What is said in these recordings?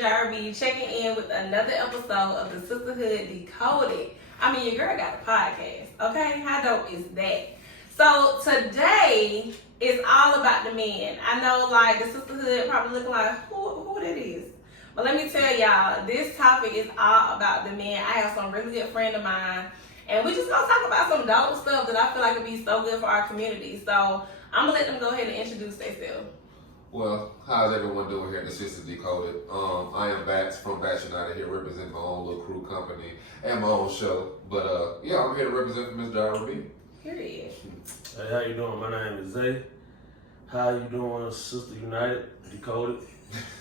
Jaira B, checking in with another episode of the Sistah Hood Decoded. I mean, your girl got a podcast, okay? How dope is that? So today is all about the men. I know, like, the Sistah Hood probably looking like, who that is? But let me tell y'all, this topic is all about the men. I have some really good friend of mine, and we just gonna talk about some dope stuff that I feel like would be so good for our community. So I'm gonna let them go ahead and introduce themselves. Well, how's everyone doing here at the Sistah Decoded? I am Batz from Batz United here, representing my own little crew company and my own show. But yeah, I'm here to represent Miss Jaira B. Period. Hey, how you doing? My name is Zay. How you doing, Sistah United Decoded?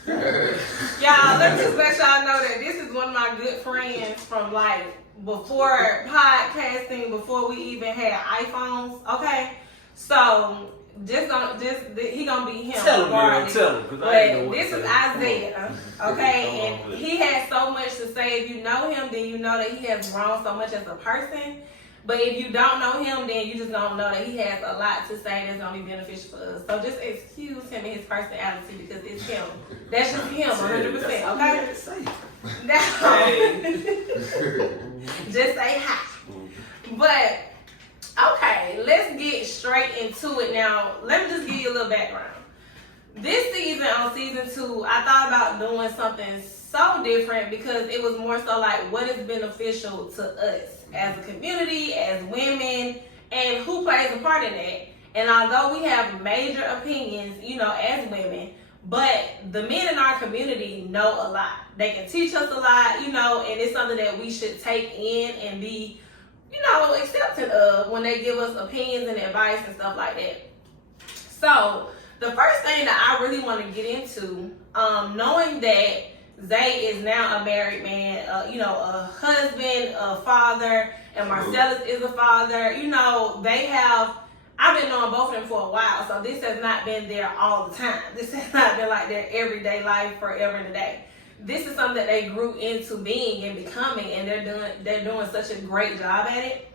Y'all, let me just let y'all know that this is one of my good friends from like before podcasting, before we even had iPhones. Okay, so he gonna be him. Tell him, girl, tell him. But this is Isaiah, okay, and he has so much to say. If you know him, then you know that he has grown so much as a person. But if you don't know him, then you just don't know that he has a lot to say that's gonna be beneficial for us. So just excuse him and his personality because it's him. That's just him, 100%. Okay. Now, just say hi. But okay, let's get straight into it now. Let me just give you a little background. This season, on season 2, I thought about doing something so different because it was more so like what is beneficial to us as a community, as women, and who plays a part in that. And although we have major opinions, as women, but the men in our community know a lot. They can teach us a lot, and it's something that we should take in and be accepting of when they give us opinions and advice and stuff like that. So the first thing that I really want to get into, knowing that Zay is now a married man, a husband, a father, and Marcellus is a father. I've been knowing both of them for a while, so this has not been there all the time. This has not been like their everyday life forever and a day. This is something that they grew into being and becoming, and they're doing such a great job at it.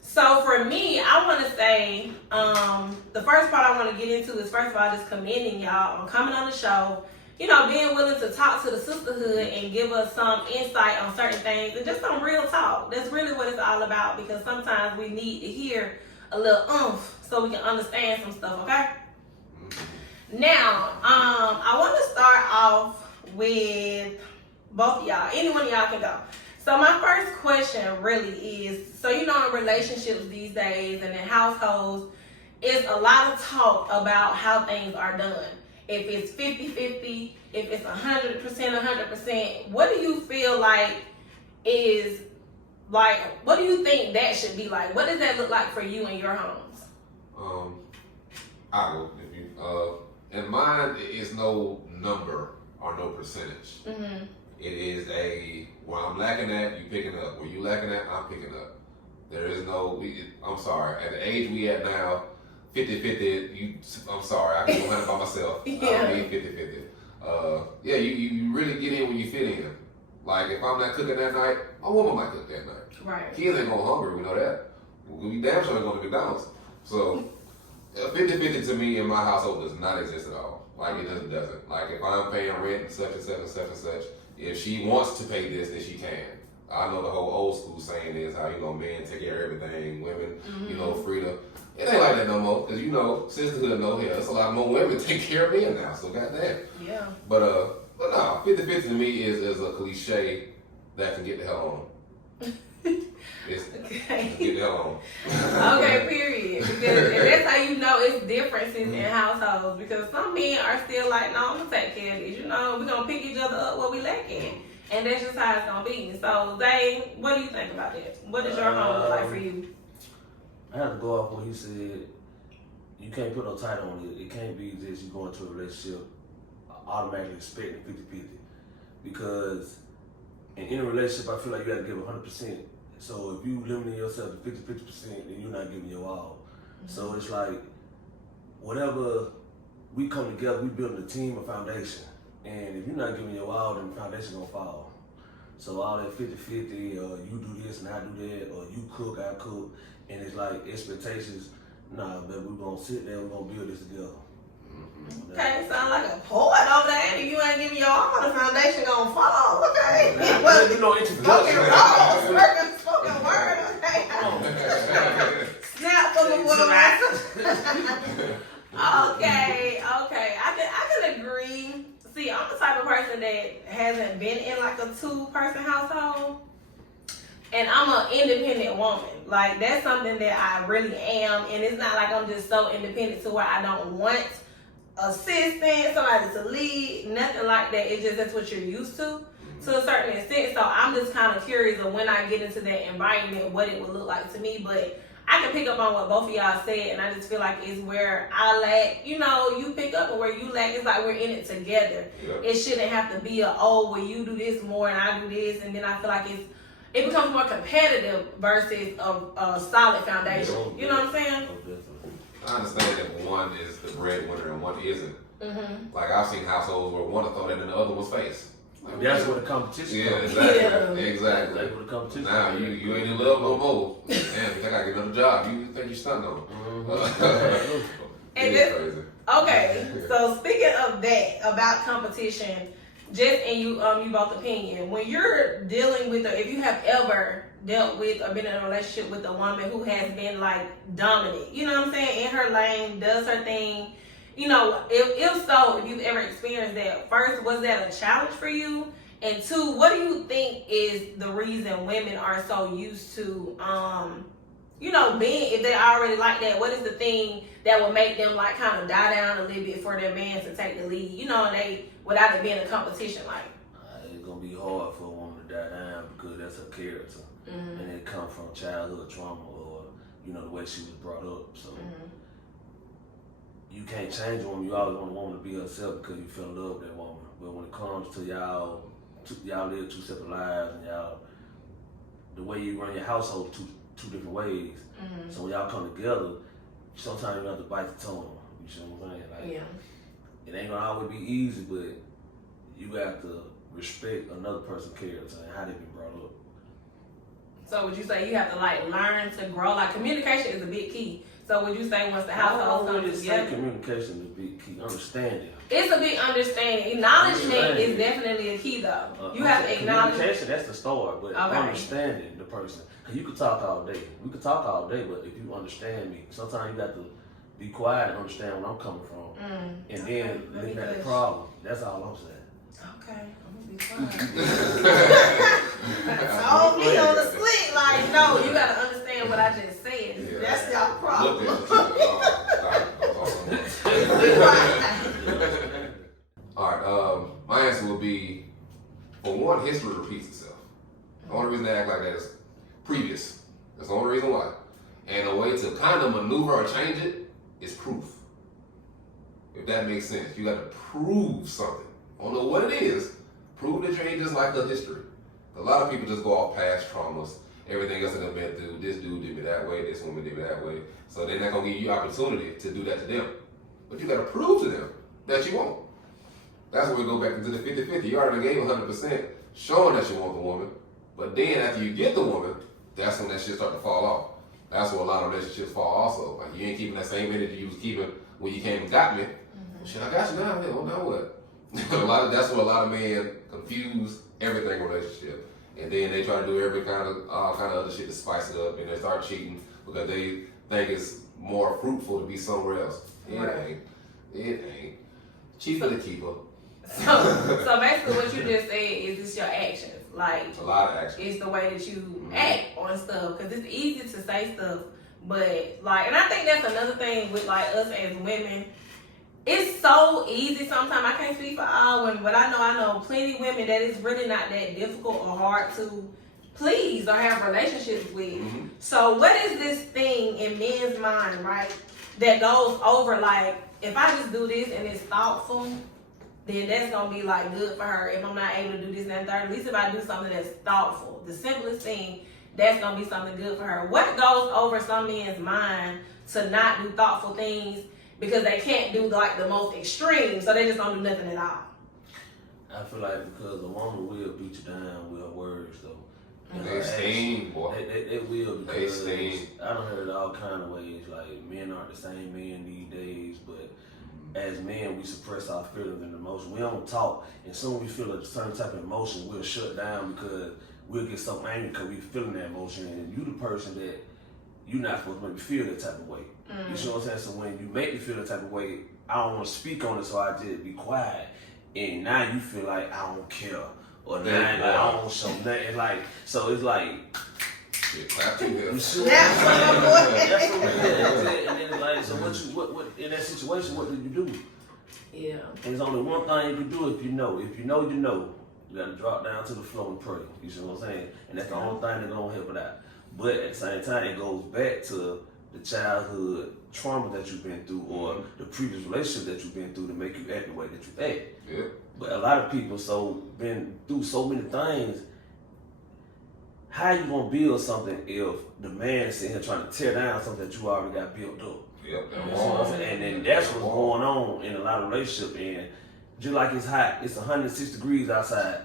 So for me, I want to say the first part I want to get into is, first of all, just commending y'all on coming on the show, being willing to talk to the sisterhood and give us some insight on certain things and just some real talk. That's really what it's all about, because sometimes we need to hear a little oomph so we can understand some stuff, okay? Now, I want to start off with both of y'all. Any one of y'all can go. So my first question really is, so in relationships these days and in households, is a lot of talk about how things are done. If it's 50-50, if it's 100%, 100%, what do you feel like is, like, what do you think that should be like? What does that look like for you in your homes? In mine, is no number or no percentage. Mm-hmm. It is where I'm lacking at, you picking up. Where you lacking at, I'm picking up. There is no, I'm sorry, at the age we at now, 50-50, I'm sorry, I can go 100 by myself. Yeah. I don't need 50-50. Yeah, you really get in when you fit in. Like, if I'm not cooking that night, my woman might cook that night. Right. Kids ain't going hungry, we know that. We damn sure ain't going to McDonald's. So, 50-50 to me in my household does not exist at all. Like, it just doesn't. Like, if I'm paying rent and such and such and such and such, if she wants to pay this, then she can. I know the whole old school saying is how, men take care of everything, women, freedom. It ain't like that no more, because, sisterhood, no, there's a lot more women take care of men now, so goddamn. Yeah. But no, 50-50 to me is a cliche that can get the hell on. Okay. Get the hell on. Okay, period. Because and that's how you know it's differences in households. Because some men are still like, no, I'm gonna take care of this. We're gonna pick each other up what we lacking, and that's just how it's gonna be. So, Zay, what do you think about that? What does your home look like for you? I have to go off what he said. You can't put no title on it. It can't be just you go into a relationship automatically expecting 50-50. Because in any relationship, I feel like you have to give 100%. So if you limiting yourself to 50%, then you're not giving your all. Mm-hmm. So it's like, whatever we come together, we build a team, a foundation. And if you're not giving your all, then the foundation gonna fall. So all that 50-50, or you do this and I do that, or you cook, I cook, and it's like expectations. Nah, but we're gonna sit there, we're gonna build this together. Okay, sound like a poet over there. And you ain't giving your all, the foundation gonna fall. Okay. Well, you know, spoken word. Okay. Snap from the woman. Okay. I can agree. See, I'm the type of person that hasn't been in like a 2-person household. And I'm an independent woman. Like, that's something that I really am. And it's not like I'm just so independent to where I don't want assistant, somebody to lead, nothing like that. It's just that's what you're used to a certain extent. So I'm just kind of curious of when I get into that environment, what it would look like to me. But I can pick up on what both of y'all said, and I just feel like it's where I lack, you pick up, and where you lack, it's like we're in it together. Yep. It shouldn't have to be where you do this more and I do this, and then I feel like it becomes more competitive versus a solid foundation. You know what I'm saying? I understand that one is the breadwinner and one isn't. Mm-hmm. Like, I've seen households where one will throw that in the other one's face. Like, that's where the competition comes. Exactly. Exactly. That's where the competition now you ain't in love no more. Damn, you think I get another job? You think you stunting on? And crazy. Okay, so speaking of that, about competition, just in you both opinion, when you're dealing with, if you have ever dealt with or been in a relationship with a woman who has been like dominant, you know what I'm saying, in her lane, does her thing, if so, if you've ever experienced that, first, was that a challenge for you? And two, what do you think is the reason women are so used to, being, if they already like that, what is the thing that would make them like kind of die down a little bit for their man to take the lead, and without it being a competition like? It's going to be hard for a woman to die down because that's her character. Mm-hmm. And it comes from childhood trauma or, the way she was brought up. So you can't change a woman. You always want a woman to be herself because you fell in love with that woman. But when it comes to y'all live 2 separate lives and the way you run your household two different ways. Mm-hmm. So when y'all come together, sometimes you have to bite the tongue. You see what I'm saying? Like, it ain't gonna always be easy, but you got to respect another person's character and how they been brought up. So would you say you have to learn to grow? Like, communication is a big key. So would you say once the household comes together? Communication is a big key. Understanding. It's a big understanding. Acknowledgement is definitely a key, though. You have to acknowledge. Communication, that's the start, but understanding the person. Cause you could talk all day. We could talk all day, but if you understand me, sometimes you got to be quiet and understand where I'm coming from, and then looking at the problem. That's all I'm saying. Okay, I'm gonna be quiet. Told me on the slick, no, you gotta understand what I just said. Yeah. That's y'all problem. Alright, my answer will be, for one, history repeats itself. The only reason they act like that is previous. That's the only reason why. And a way to kind of maneuver or change it is proof. If that makes sense. You got to prove something. I don't know what it is. Prove that you ain't just like the history. A lot of people just go off past traumas, everything else that they've been through. This dude did me that way, this woman did me that way. So they're not going to give you opportunity to do that to them. But you got to prove to them that you won't. That's where we go back into the 50-50. You already gave 100%, showing that you want the woman. But then after you get the woman, that's when that shit start to fall off. That's where a lot of relationships fall also. Like, you ain't keeping that same energy you was keeping when you came and got me. Well, shit, I got you now. Well, now what? That's where a lot of men confuse everything in a relationship. And then they try to do every kind of other shit to spice it up, and they start cheating because they think it's more fruitful to be somewhere else. It ain't. Cheaper the keeper. So basically what you just said is it's your actions. Like, a lot of action. It's the way that you act on stuff, because it's easy to say stuff, but and I think that's another thing with us as women. It's so easy sometimes. I can't speak for all women, but I know plenty of women that it's really not that difficult or hard to please or have relationships with. Mm-hmm. So what is this thing in men's mind, right, that goes over if I just do this and it's thoughtful, then that's gonna be good for her. If I'm not able to do this and that, at least if I do something that's thoughtful, the simplest thing, that's gonna be something good for her. What goes over some men's mind to not do thoughtful things because they can't do the most extreme, so they just don't do nothing at all? I feel like because a woman will beat you down with her words, though. They sting, boy. They will, because they sting. I done heard all kind of ways. Like, men aren't the same men these days, but as men, we suppress our feelings and emotions. We don't talk, and soon we feel a certain type of emotion, we'll shut down because we'll get so angry because we're feeling that emotion, and you the person that you're not supposed to make me feel that type of way. You see what I'm saying? So when you make me feel that type of way, I don't want to speak on it, so I just be quiet. And now you feel like I don't care, or now like, I don't show nothing. Like, so it's like, you see what I'm saying? That's what it is. And then like, so what in that situation, what do you do? Yeah. And there's only one thing you can do if you know. If you know, you know. You gotta drop down to the floor and pray. You see what I'm saying? And that's the only thing that's gonna help it out. But at the same time, it goes back to the childhood trauma that you've been through, or the previous relationship that you've been through to make you act the way that you act. Yeah. But a lot of people been through so many things. How you gonna build something if the man is sitting here trying to tear down something that you already got built up? Yep. And then that's what's going on in a lot of relationships. And just like it's hot, it's 106 degrees outside.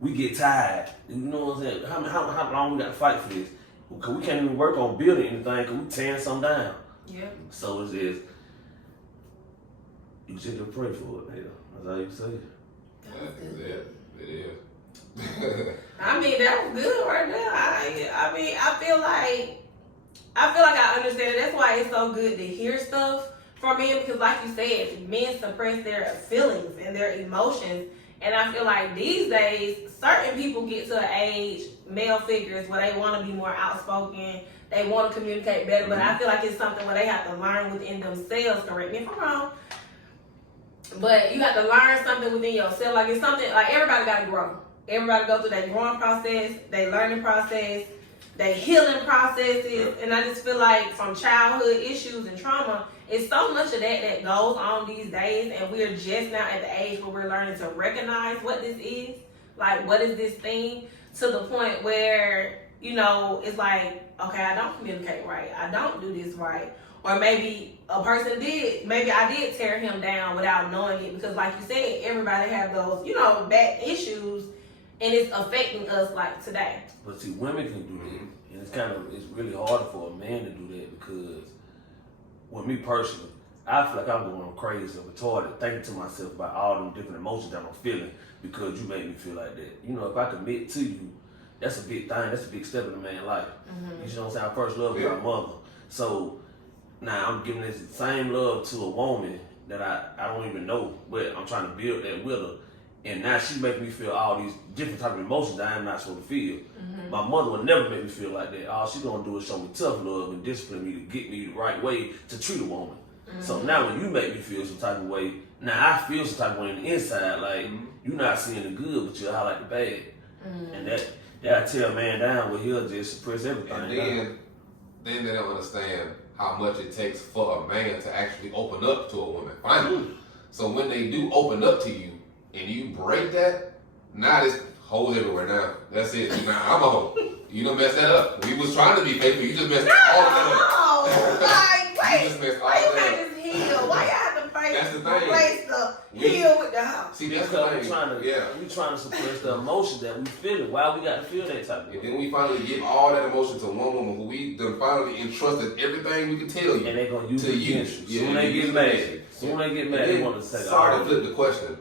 We get tired. You know what I'm saying? How long we got to fight for this? Because we can't even work on building anything because we tearing something down. Yeah. So it is. You just gotta pray for it, That's all you can say. That is it. It is. I mean, that was good right there. I mean, I feel like I understand it. That's why it's so good to hear stuff from men, because like you said, men suppress their feelings and their emotions. And I feel like these days, certain people get to an age, male figures, where they want to be more outspoken, they want to communicate better, but I feel like it's something where they have to learn within themselves. Correct me if I'm wrong. But you have to learn something within yourself. Like, it's something, like, everybody got to grow. Everybody go through their growing process, their learning process, their healing processes. And I just feel like from childhood issues and trauma, it's so much of that goes on these days. And we're just now at the age where we're learning to recognize what this is. Like, what is this thing? To the point where, you know, it's like, okay, I don't communicate right. I don't do this right. Or maybe a person maybe I did tear him down without knowing it. Because like you said, everybody have those, you know, back issues. And it's affecting us like today. But see, women can do that. And it's really hard for a man to do that because, with me personally, I feel like I'm going crazy and retarded thinking to myself about all them different emotions that I'm feeling because you make me feel like that. You know, if I commit to you, that's a big thing. That's a big step in a man's life. You know what I'm saying? I first love my mother. So now I'm giving this same love to a woman that I don't even know, but I'm trying to build that with her. And now she making me feel all these different type of emotions that I'm not supposed to feel. My mother would never make me feel like that. All she gonna do is show me tough love and discipline me to get me the right way to treat a woman. So now when you make me feel some type of way, now I feel some type of way on the inside, like you're not seeing the good, but you highlight the bad. And that tear a man down where he'll just suppress everything. And then they don't understand how much it takes for a man to actually open up to a woman, finally. So when they do open up to you, and you break that, now there's holes everywhere now. That's it. Now I'm a hole. You done messed that up. We was trying to be faithful. You just messed all that up. Like, wait. You just messed all why you that can't up. just heal? Why you have to fight? That's the thing. Replace the heal with the house. See, that's the thing. We trying to suppress the emotion that we feeling. Why we got to feel that type of And then we finally give all that emotion to one woman who we done finally entrusted everything we can tell you. And they gonna use it against you. Soon they get mad, they want to say, sorry to flip the question,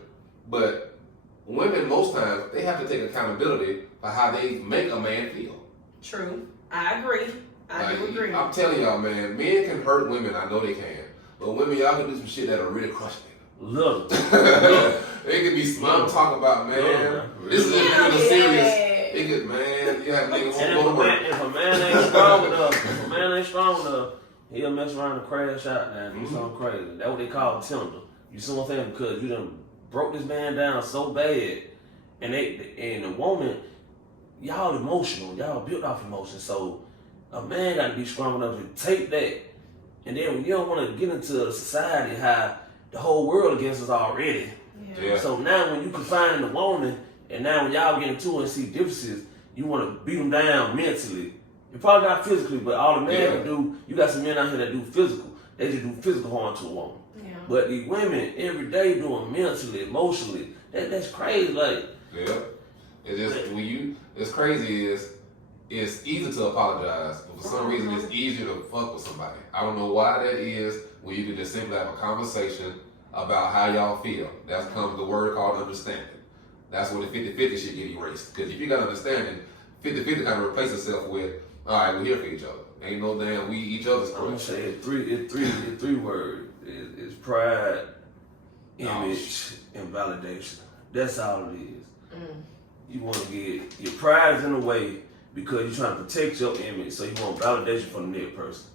but women most times they have to take accountability for how they make a man feel. True, I agree. I do agree. I'm telling y'all, man, men can hurt women. I know they can, but women, y'all can do some shit that'll really crush niggas. Look, they could be smart talk about, man. This is really serious. It could, man. You have niggas won't go to work. If a man ain't strong enough, he'll mess around and crash out now. Do something crazy. That's what they call tender. You see what I'm saying? Because you done broke this man down so bad, and the woman, y'all emotional, y'all built off emotion. So a man got to be strong enough to take that, and then when you don't want to get into a society how the whole world against us already. Yeah. So now when you confine the woman, and now when y'all get into it and see differences, you want to beat them down mentally. You probably not physically, but all the men can do. You got some men out here that do physical. They just do physical harm to a woman. Yeah. But these women every day doing mentally, emotionally. That's crazy. Like, yeah, it's just it's crazy. It's easy to apologize, but for some reason it's easier to fuck with somebody. I don't know why that is. When you can just simply have a conversation about how y'all feel. That's comes the word called understanding. That's where the 50-50 should get erased. Because if you got understanding, 50-50 kind of replace itself with, all right, we're here for each other. Ain't no damn we each other's I'm gonna crush. say it's three words. It's pride, image, and validation. That's all it is. You want to get your pride is in the way because you're trying to protect your image, so you want validation from the next person.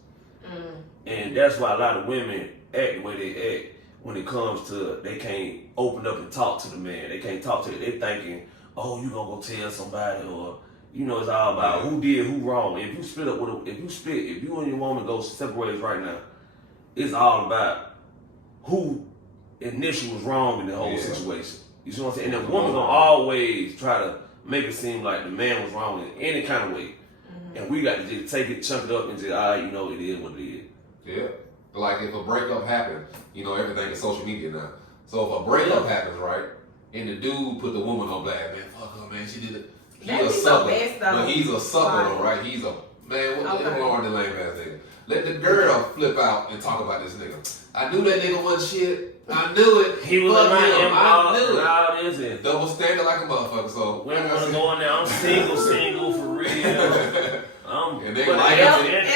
And that's why a lot of women act the way they act when it comes to they can't open up and talk to the man. They can't talk to it. They thinking, oh, you gonna go tell somebody, or it's all about who did who wrong. If you and your woman go separate ways right now, it's all about who initially was wrong in the whole situation. You see what I'm saying? And the woman gonna always try to make it seem like the man was wrong in any kind of way. And we got to just take it, chunk it up, and just, it is what it is. Yeah. Like if a breakup happened, everything is social media now. So if a breakup happens, right, and the dude put the woman on blast, man, fuck her, man, she did it. He's a sucker. But he's a sucker, though, right? He's a, man, what the hell the lame ass nigga? Let the girl flip out and talk about this nigga. I knew that nigga wasn't shit. I knew it. He was Fuck like, him. I knew it. All this is. Double standard like a motherfucker, so. Women wanna go in there, I'm single for real. And they like it.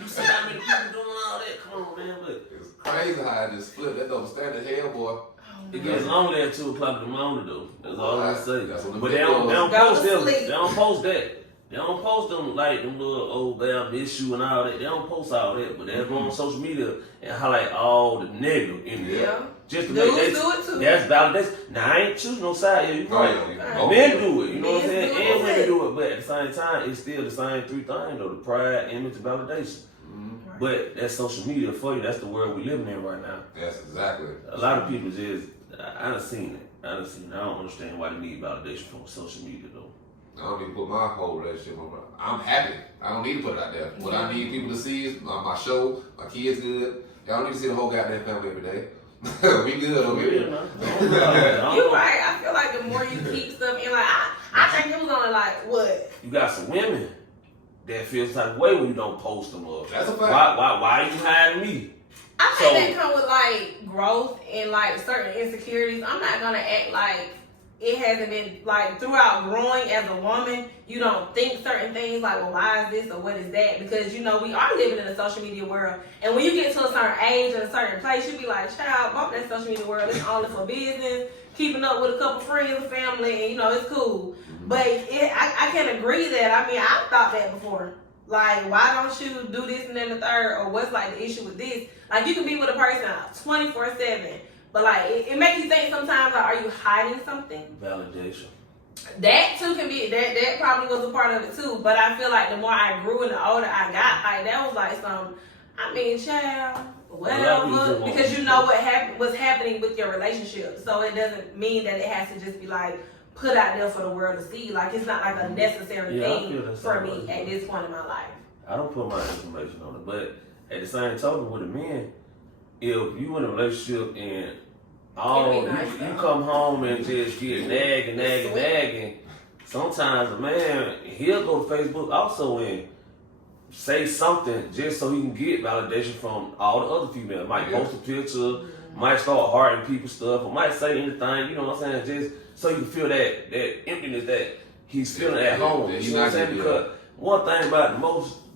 You see how many people doing all that? Come on, man, look. It's crazy how I just flipped that double standard hell, boy. It gets lonely at 2 o'clock in the morning, though. That's all I say. But they don't post them. They don't post that. They don't post them like them little old damn issue and all that. They don't post all that, but they'll go on social media and highlight all the negative in there. Yeah. Just to Dudes make do it too. That's validation. Now I ain't choosing no side. Yeah, you right. Men do it. You know what I'm saying? And women do it, but at the same time, it's still the same 3 things though: the pride, image, and validation. But that's social media for you. That's the world we living in right now. That's exactly. A lot of people I done seen it. I don't understand why they need validation from social media though. I don't need to put my whole relationship on. I'm happy. I don't need to put it out there. What I need people to see is my show, my kids good. Y'all don't need to see the whole goddamn family every day. We good over here. You're right. I feel like the more you keep stuff in, like I think it was only like what? You got some women that feel some type of way when you don't post them up. That's a fact. Why are you hiding me? I think that come with like growth and like certain insecurities. I'm not gonna act like it hasn't been like throughout growing as a woman, you don't think certain things like, well, why is this or what is that? Because we are living in a social media world, and when you get to a certain age and a certain place, you be like, child, bump that social media world. It's only for business, keeping up with a couple friends and family, and it's cool. But I can agree that I've thought that before. Like, why don't you do this and then the third, or what's like the issue with this? Like, you can be with a person 24/7. But like it makes you think sometimes, like, are you hiding something? Validation. That too can be that probably was a part of it too. But I feel like the more I grew and the older I got, like that was like child, whatever. Because you know what's happening with your relationship. So it doesn't mean that it has to just be like put out there for the world to see. Like it's not like a necessary thing for me at this point in my life. I don't put my information on it, but at the same token with the men, if you in a relationship and you come home and just get nagging, sometimes a man, he'll go to Facebook also and say something just so he can get validation from all the other females. Might post a picture, might start hearting people's stuff, or might say anything, you know what I'm saying, just so you can feel that emptiness that he's feeling at home. You know what I'm saying? Because one thing about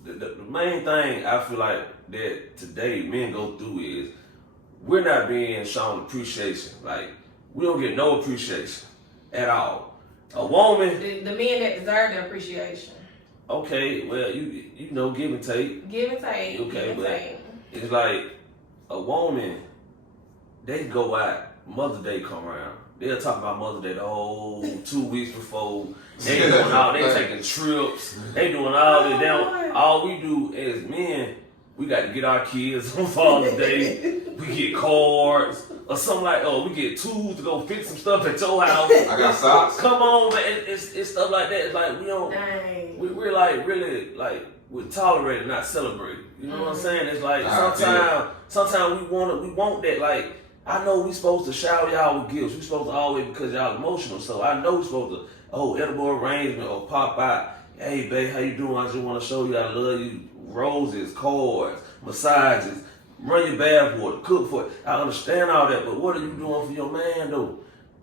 the main thing I feel like that today men go through is we're not being shown appreciation. Like, we don't get no appreciation at all. A woman... The men that deserve the appreciation. Okay, well, you know, give and take. Give and take. Okay, but it's like a woman, they go out, Mother's Day come around. They'll talk about Mother's Day the whole 2 weeks before. They doing they taking trips. They doing all this. All we do as men, we got to get our kids on Father's Day. We get cards or something like, we get tools to go fix some stuff at your house. I got socks. Come on, man. It's stuff like that. It's like we don't. We're like really like we're tolerated, not celebrated. You know what I'm saying? It's like sometimes we want that. Like, I know we supposed to shower y'all with gifts. We supposed to always because y'all emotional. So I know we supposed to edible arrangement or pop out. Hey, babe, how you doing? I just want to show you I love you. Roses, cards, massages, run your bath water, cook for it. I understand all that, but what are you doing for your man though?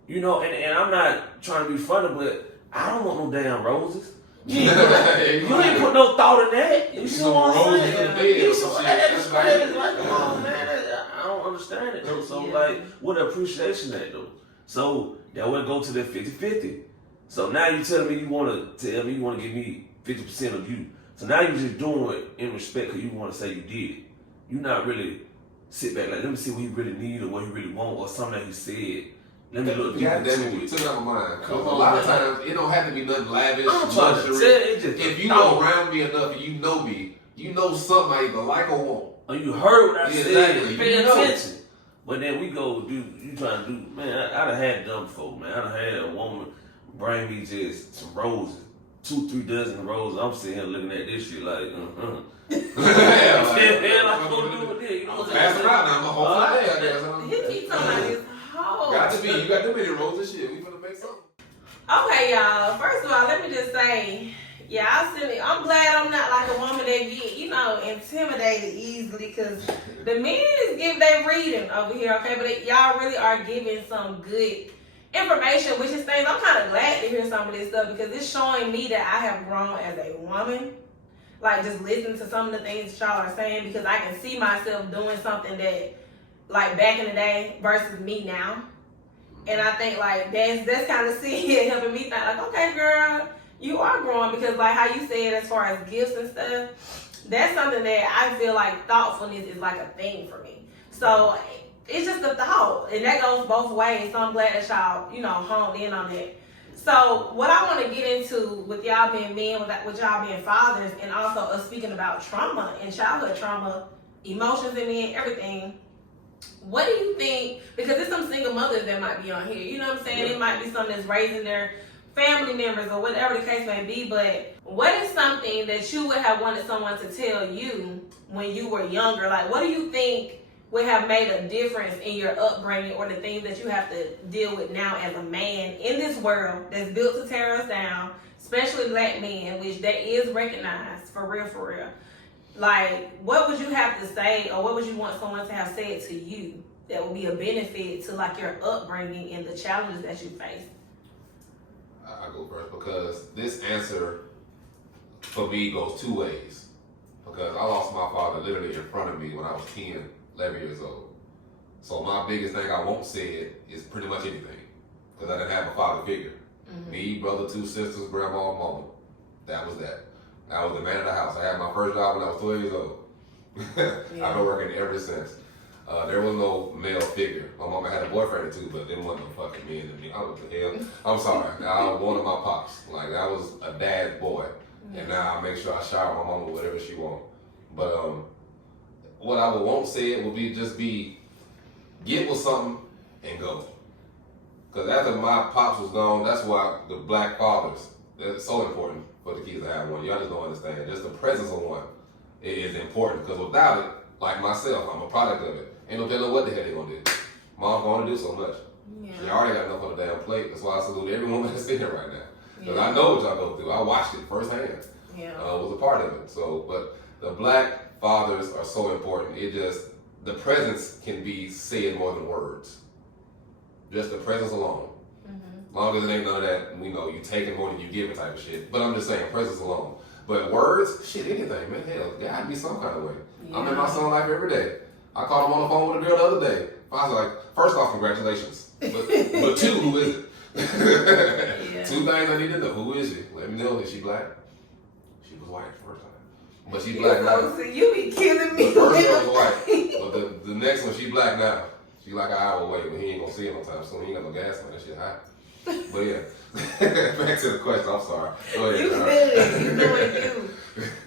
You know, and I'm not trying to be funny, but I don't want no damn roses. You ain't put no thought in that. You know what I'm saying? That's crazy. Like, come on, man. I don't understand it though. So like, what appreciation that though? So that would go to that 50-50. So now you telling me you want to give me 50% of you. So now you're just doing it in respect because you want to say you did. You're not really sit back like, let me see what he really need or what he really want or something that he said. Let me look deeper into it. You took it out of my mind. Because a lot of times, it don't have to be nothing lavish. I'm trying to tell you, if you go around me enough and you know something I either like or want. Or you heard what I said, exactly. pay attention. But then we go you trying to do, man, I done had dumb folk, man. I done had a woman bring me just some roses, 2-3 dozen roses. I'm sitting here looking at this shit like, like, go do it there. You know what I'm saying? Pass it out now, I'm a whole He keeps talking about his hoe. you got them many roses, shit. We finna make something. Okay, y'all. First of all, let me just say, I'm glad I'm not like a woman that get, intimidated easily, because the men give their reading over here, okay? But y'all really are giving some good information, which is things I'm kind of glad to hear some of this stuff, because it's showing me that I have grown as a woman. Like, just listening to some of the things that y'all are saying, because I can see myself doing something that, like, back in the day versus me now. And I think, like, that's kind of seeing it, helping me think, like, okay, girl, you are growing, because, like, how you said as far as gifts and stuff, that's something that I feel like thoughtfulness is, like, a thing for me. So, it's just a thought, and that goes both ways, so I'm glad that y'all, honed in on that. So, what I want to get into with y'all being men, with y'all being fathers, and also us speaking about trauma and childhood trauma, emotions in men, everything, what do you think, because there's some single mothers that might be on here, you know what I'm saying? Yeah. It might be some that's raising their family members or whatever the case may be, but what is something that you would have wanted someone to tell you when you were younger? Like, what do you think would have made a difference in your upbringing, or the things that you have to deal with now as a man in this world that's built to tear us down, especially black men, which that is recognized for real. Like, what would you have to say, or what would you want someone to have said to you that would be a benefit to, like, your upbringing and the challenges that you face? I go first because this answer for me goes two ways. Because I lost my father literally in front of me when I was 10, 11 years old. So my biggest thing I won't say it is pretty much anything. Because I didn't have a father figure. Mm-hmm. Me, brother, 2 sisters, grandma, and mama. That was that. I was the man of the house. I had my first job when I was 12 years old. I've been working ever since. There was no male figure. My mama had a boyfriend too, but them wasn't no fucking men to me. I was the hell. I'm sorry. I was one of my pops. Like, I was a dad's boy. And now I make sure I shower my mama whatever she want. But what I would won't say it would be just get with something and go. Because after my pops was gone, that's why the black fathers, it's so important for the kids to have one. Y'all just don't understand. Just the presence of one is important. Because without it, like myself, I'm a product of it. Ain't no telling what the hell they gonna do. Mom's gonna do so much. Yeah. She already got enough on the damn plate. That's why I salute every woman that's in here right now. Because I know what y'all go through. I watched it firsthand. Yeah. Was a part of it. So, but the black fathers are so important. The presence can be said more than words. Just the presence alone. As long as it ain't none of that, we know you taking more than you giving type of shit. But I'm just saying, presence alone. But words, shit, anything, man. Hell, there gotta be some kind of way. Yeah. I'm in my son's life every day. I called him on the phone with a girl the other day. I was like, first off, congratulations. But 2, who is it? Yeah. 2 things I need to know. Who is she? Let me know. Is she black? She was white the first time. But she black now. So you be killing me. The first girl was white. But the next one, she black now. She like an hour away, but he ain't gonna see her no time soon. He ain't got no gas on that shit hot. But yeah, back to the question. I'm sorry. Go ahead. You good. You doing you.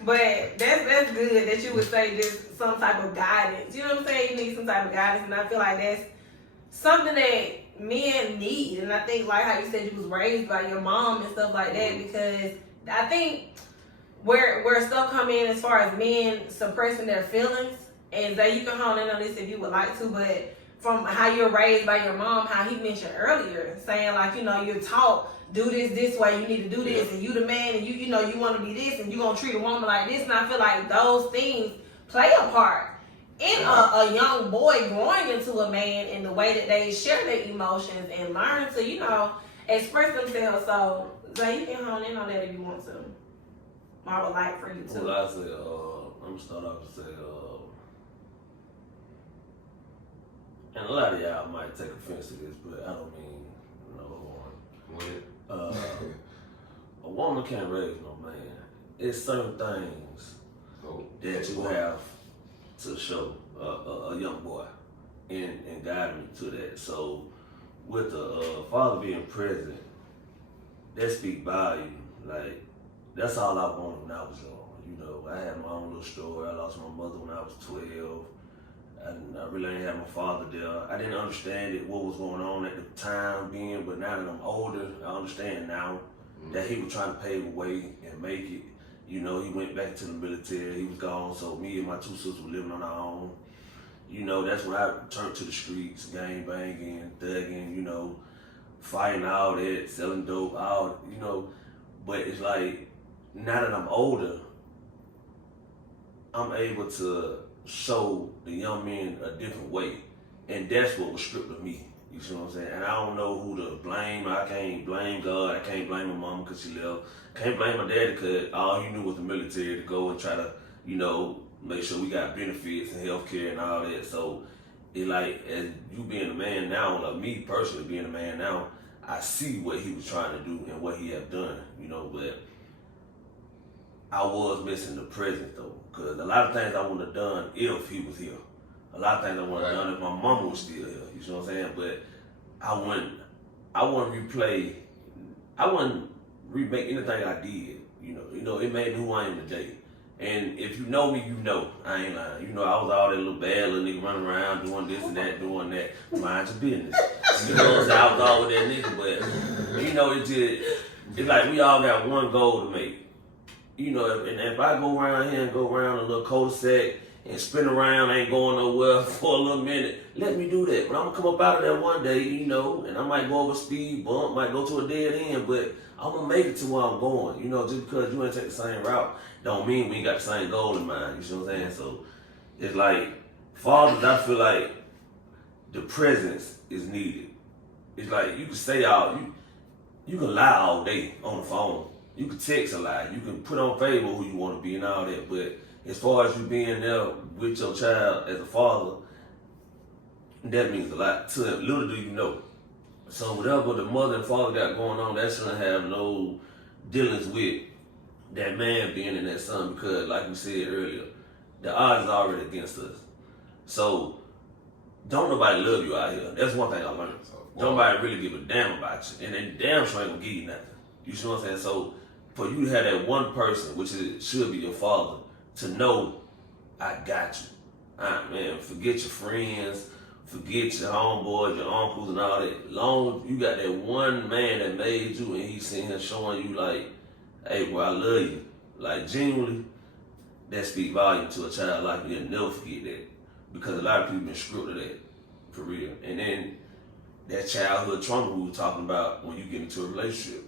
But that's good that you would say just some type of guidance. You know what I'm saying? You need some type of guidance, and I feel like that's something that men need. And I think, like how you said, you was raised by your mom and stuff like that, because I think where stuff come in as far as men suppressing their feelings, and that you can hone in on this if you would like to, but from how you're raised by your mom, how he mentioned earlier, saying like, you're taught, do this way, you need to do this, and you the man, and you want to be this, and you gonna treat a woman like this, and I feel like those things play a part in a young boy growing into a man in the way that they share their emotions and learn to, you know, express themselves. So, Zay, you can hone in on that if you want to. I would like for you to. Well, I say, I'm gonna start off and say, and a lot of y'all might take offense to this, but I don't mean no harm. A woman can't raise no man. It's certain things that you have to show a young boy and guide him to that. So with the father being present, that speak volume. Like, that's all I wanted when I was young. You know, I had my own little story. I lost my mother when I was 12. I really didn't have my father there. I didn't understand what was going on at the time being, but now that I'm older, I understand now that he was trying to pave a way and make it. You know, he went back to the military, he was gone, so me and my two sisters were living on our own. You know, that's when I turned to the streets, gang banging, thugging, you know, fighting all that, selling dope, all, you know. But it's like, now that I'm older, I'm able to show the young men a different way. And that's what was stripped of me. You see what I'm saying? And I don't know who to blame. I can't blame God. I can't blame my mama because she left. Can't blame my daddy because all he knew was the military to go and try to, you know, make sure we got benefits and health care and all that. So it like, as you being a man now, like me personally being a man now, I see what he was trying to do and what he have done, you know, but I was missing the present though, because a lot of things I wouldn't have done if he was here. A lot of things I wouldn't have done if my mama was still here, you know what I'm saying? But I wouldn't replay, I wouldn't remake anything I did, you know, it made me who I am today. And if you know me, you know, I ain't lying. You know, I was all that little bad little nigga running around doing this and that, doing that, mind your business. You know what I'm saying? I was all with that nigga, but, you know, it's like we all got one goal to make. You know, and if I go around here and go around a little cul-de-sac and spin around, ain't going nowhere for a little minute, let me do that. But I'm gonna come up out of there one day, you know, and I might go over a speed bump, might go to a dead end, but I'm gonna make it to where I'm going. You know, just because you ain't take the same route, don't mean we ain't got the same goal in mind. You see what I'm saying? So it's like, fathers, I feel like the presence is needed. It's like you can say you can lie all day on the phone. You can text a lot. You can put on Facebook who you want to be and all that. But as far as you being there with your child as a father, that means a lot to them. Little do you know. So whatever the mother and father got going on, that shouldn't have no dealings with that man being in that son, because like we said earlier, the odds is already against us. So don't nobody love you out here. That's one thing I learned. Don't nobody really give a damn about you. And they damn sure ain't gonna give you nothing. You see what I'm saying? So for you to have that one person, which should be your father, to know, I got you. Man, forget your friends, forget your homeboys, your uncles and all that. Long as you got that one man that made you and he's sitting here showing you like, hey bro, I love you. Like genuinely, that speak volume to a child like you. You'll never forget that. Because a lot of people been stripped of that, for real. And then that childhood trauma we were talking about when you get into a relationship.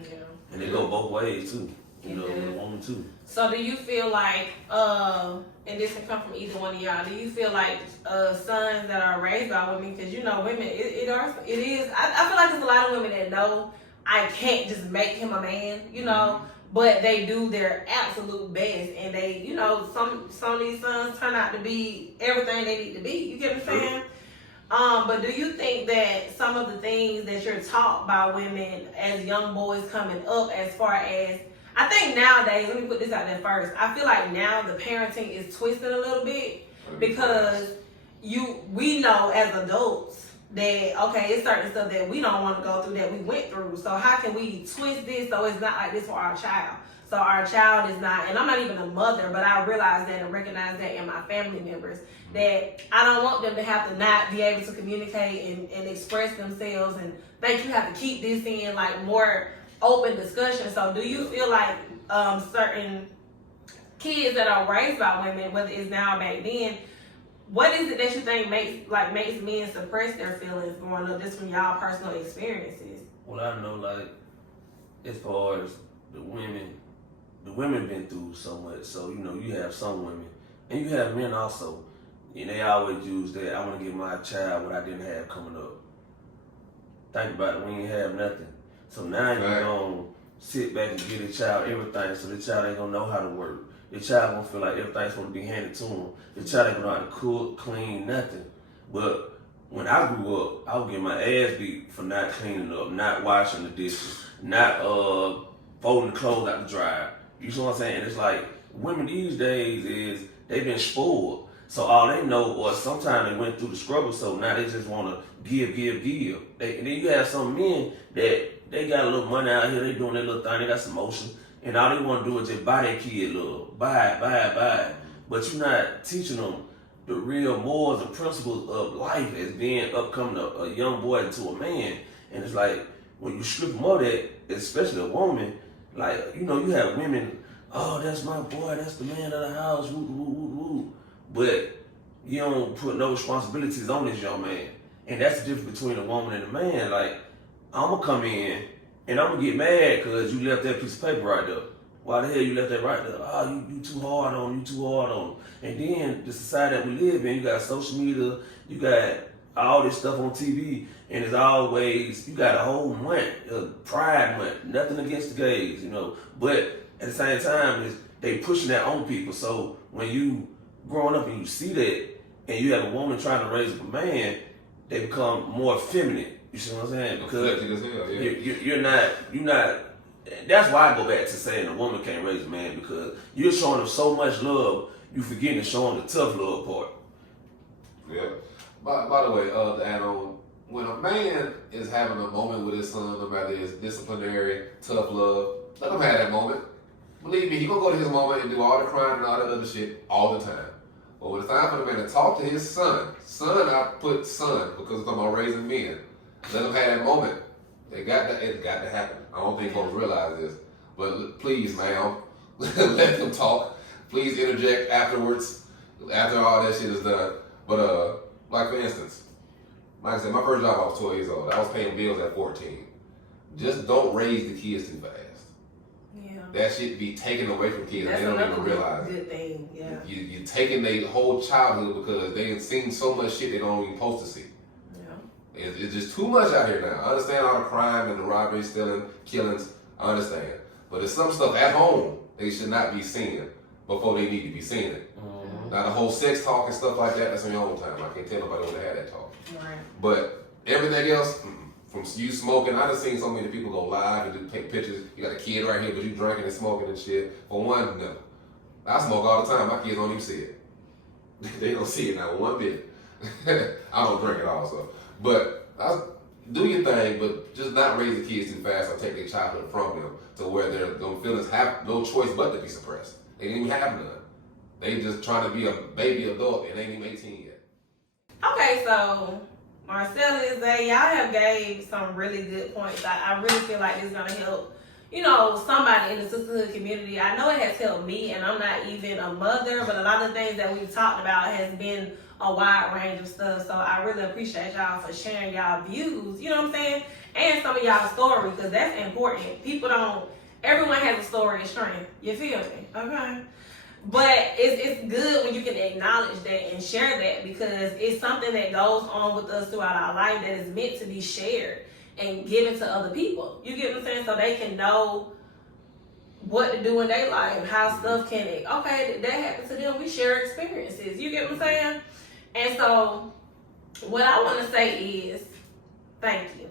Yeah. And they go both ways too. You know, the woman too. So do you feel like, and this can come from either one of y'all, do you feel like sons that are raised by women, because you know women, it is, I feel like there's a lot of women that know I can't just make him a man, you know, but they do their absolute best, and they, you know, some of these sons turn out to be everything they need to be, you get what I'm saying? But do you think that some of the things that you're taught by women as young boys coming up, as far as, I think nowadays, let me put this out there first, I feel like now the parenting is twisted a little bit, because we know as adults that, okay, it's certain stuff that we don't want to go through that we went through, so how can we twist this so it's not like this for our child? So our child is not, and I'm not even a mother, but I realize that and recognize that in my family members, that I don't want them to have to not be able to communicate and express themselves and think you have to keep this in like more open discussion. So do you feel like certain kids that are raised by women, whether it's now or back then, what is it that you think makes men suppress their feelings growing up, just from y'all personal experiences? Well, I know, like, as far as the women been through so much. So, you know, you have some women, and you have men also. And they always use that, I want to give my child what I didn't have coming up. Think about it, we ain't have nothing. So now you're going to sit back and give the child everything, so the child ain't going to know how to work. The child going to feel like everything's supposed to be handed to him. The child ain't going to know how to cook, clean, nothing. But when I grew up, I would get my ass beat for not cleaning up, not washing the dishes, not folding the clothes out the dryer. You see what I'm saying? And it's like, women these days is, they've been spoiled. So all they know, or sometimes they went through the struggle, so now they just want to give. And then you have some men that they got a little money out here, they doing their little thing, they got some motion, and all they want to do is just buy their kid love. Buy it. But you're not teaching them the real morals and principles of life as being upcoming a young boy into a man. And it's like, when you strip them of that, especially a woman, like, you have women, oh, that's my boy, that's the man of the house, woo. But you don't put no responsibilities on this young man. And that's the difference between a woman and a man. Like, I'm going to come in and I'm going to get mad because you left that piece of paper right there. Why the hell you left that right there? Oh, you too hard on him. And then the society that we live in, you got social media, you got all this stuff on TV, and it's always, you got a whole month, Pride Month, nothing against the gays, But at the same time, they pushing that on people. So when you growing up and you see that, and you have a woman trying to raise up a man, they become more feminine. You see what I'm saying? Because you're not. That's why I go back to saying a woman can't raise a man, because you're showing them so much love, you forgetting to show them the tough love part. Yeah. By the way, to add on, when a man is having a moment with his son, no matter it's disciplinary, tough love, let him have that moment. Believe me, he gonna go to his moment and do all the crying and all that other shit all the time. But when it's time for the man to talk to his son, I put son because it's about raising men. Let him have that moment. It's got to happen. I don't think folks realize this. But please, ma'am, let them talk. Please interject afterwards, after all that shit is done. But like for instance, like I said, my first job I was 12 years old. I was paying bills at 14. Just don't raise the kids too fast. Yeah. That shit be taken away from kids. That's and they don't even realize good thing. Yeah. You're taking their whole childhood because they have seen so much shit they don't even supposed to see. Yeah. It's just too much out here now. I understand all the crime and the robbery, stealing, killings. I understand. But there's some stuff at home they should not be seeing before they need to be seeing it. Mm-hmm. Now the whole sex talk and stuff like that, that's on your own time. I can't tell nobody when to have that talk. Right. But everything else, from you smoking, I done seen so many people go live and take pictures. You got a kid right here, but you drinking and smoking and shit. For one, no. I smoke all the time. My kids don't even see it. They don't see it not one bit. I don't drink it also. But do your thing, but just not raise the kids too fast or take their childhood from them to where their feelings have no choice but to be suppressed. They didn't even have none. They just trying to be a baby adult and ain't even 18 yet. Okay, so Marcellus, y'all have gave some really good points. I really feel like this is gonna help, somebody in the sisterhood community. I know it has helped me, and I'm not even a mother, but a lot of the things that we've talked about has been a wide range of stuff. So I really appreciate y'all for sharing y'all views, you know what I'm saying? And some of y'all stories, because that's important. Everyone has a story of strength. You feel me? Okay. But it's good when you can acknowledge that and share that, because it's something that goes on with us throughout our life that is meant to be shared and given to other people. You get what I'm saying? So they can know what to do in their life, how stuff can, that happened to them. We share experiences. You get what I'm saying? And so what I want to say is thank you.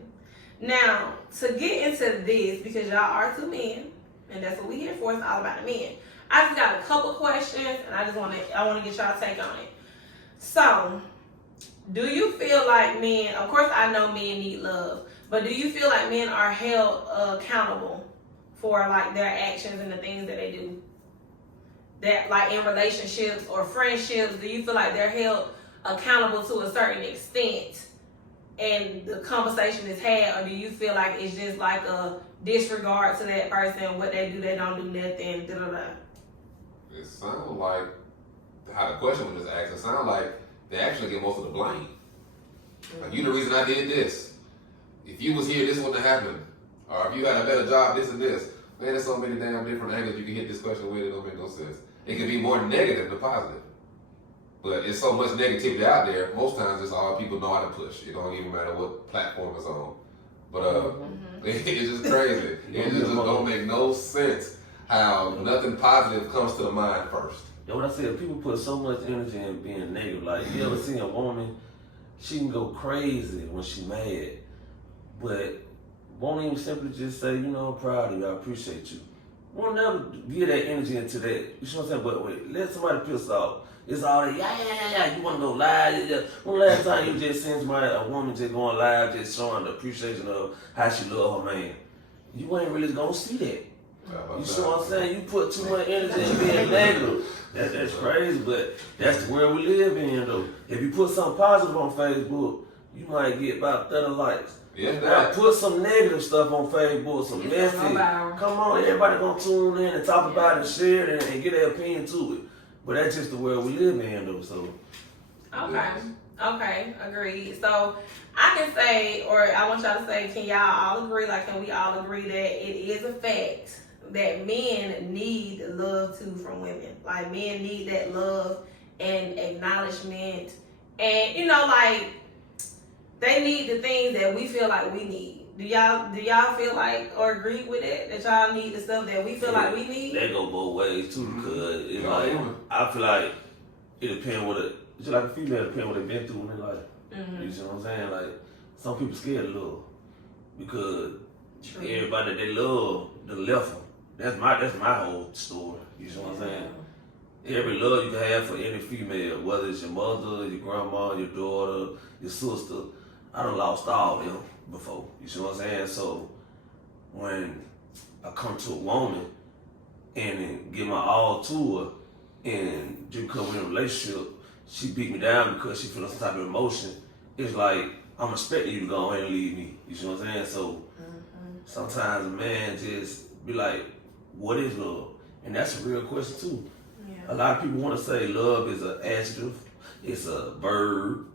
Now, to get into this, because y'all are two men, and that's what we here for, it's all about the men. I just got a couple questions, and I want to get y'all take on it. So, do you feel like men, of course I know men need love, but do you feel like men are held accountable for like their actions and the things that they do? That like in relationships or friendships, do you feel like they're held accountable to a certain extent and the conversation is had, or do you feel like it's just like a disregard to that person, what they do, they don't do nothing, da-da-da? It sounds like, how the question was just asked, it sounds like they actually get most of the blame. Like, you the reason I did this. If you was here, this wouldn't have happened. Or if you had a better job, this and this. Man, there's so many damn different angles you can hit this question with, it don't make no sense. It can be more negative than positive. But it's so much negativity out there. Most times, it's all people know how to push. It don't even matter what platform it's on. But it's just crazy. It just don't make no sense how nothing positive comes to the mind first. Yeah, what I said, people put so much energy in being negative. Like, you ever seen a woman, she can go crazy when she mad, but won't even simply just say, you know, I'm proud of you, I appreciate you. Won't never give that energy into that. You know what I'm saying? But wait, let somebody piss off. It's all that, yeah. You want to go live. When last time you just seen somebody, a woman just going live, just showing the appreciation of how she love her man? You ain't really going to see that. You see what I'm saying? You put too much energy in being negative. That's crazy, but that's the world we live in, though. If you put something positive on Facebook, you might get about 30 likes. Yeah, now put some negative stuff on Facebook, some message. Come on, everybody gonna tune in and talk about it and share it and get their opinion to it. But that's just the world we live in, though. So. Okay, agreed. So I can say, or I want y'all to say, can y'all all agree? Like, can we all agree that it is a fact that men need love too from women? Like, men need that love and acknowledgement, and you know, like, they need the things that we feel like we need. Do y'all feel like or agree with it? That y'all need the stuff that we feel like we need? That go both ways too, because it's like, I feel like it depends what it, just like a female, depends what they've been through in their life. You see what I'm saying? Like, some people scared of love because everybody that they love, they left them. That's my whole story. You see what I'm saying? Every love you can have for any female, whether it's your mother, your grandma, your daughter, your sister, I done lost all of them before. You see what I'm saying? So when I come to a woman and give my all to her, and just because we're in a relationship, she beat me down because she feels some type of emotion, it's like, I'm expecting you to go ahead and leave me. You see what I'm saying? So sometimes a man just be like, what is love? And that's a real question too. A lot of people want to say love is an adjective, it's a verb,